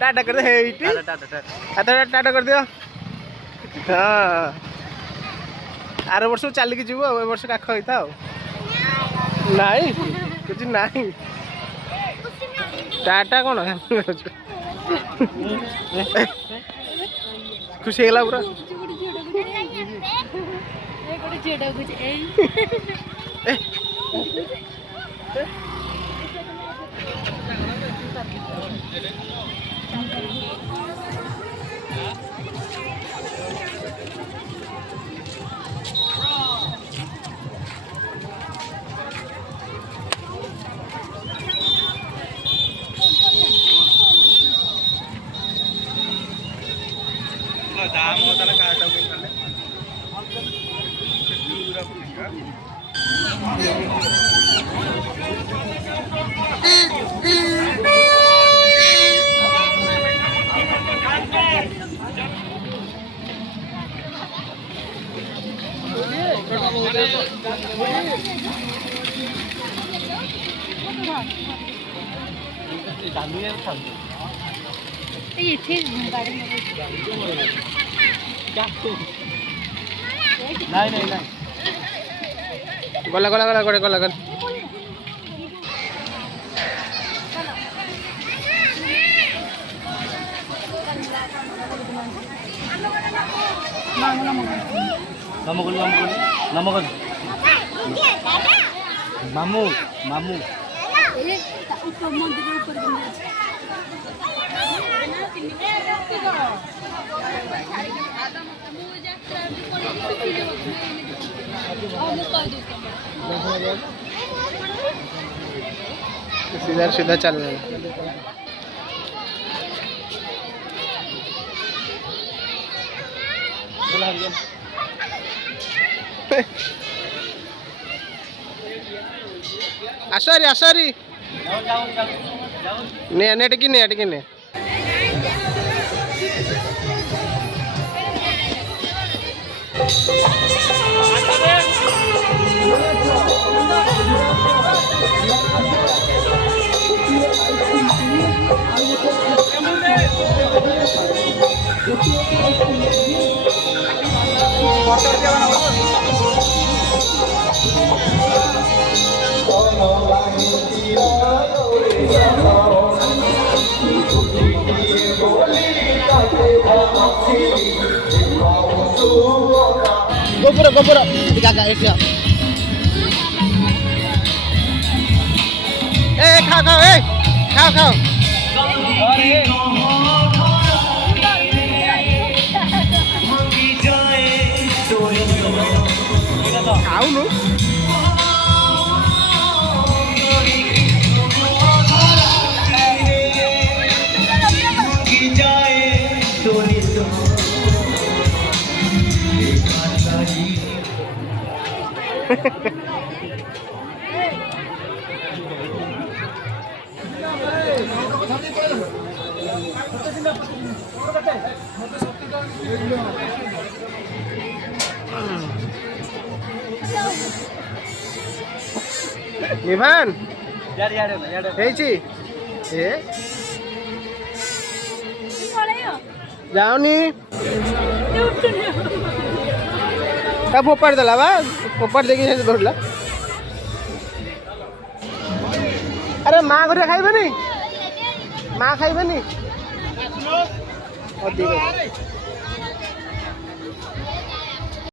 टाटा कर दे टाटा कर दियो हाँ आर वर्ष चलिकी जीव ए वर्ष काख होता नाई कुछ नाई टाटा कौन खुशी है पूरा दाम होता ना काटा नहीं गला गला गला गला गला गला मामू मामू सीधा सीधा चल रहा है आसरी ने नेटकी ने गोपुर खाओ खाऊ निभान जाओनी फोपाड़ देला बा फोपाड़ देखी धरला अरे माँ घर खाइबनी माँ खाइबनी अधिक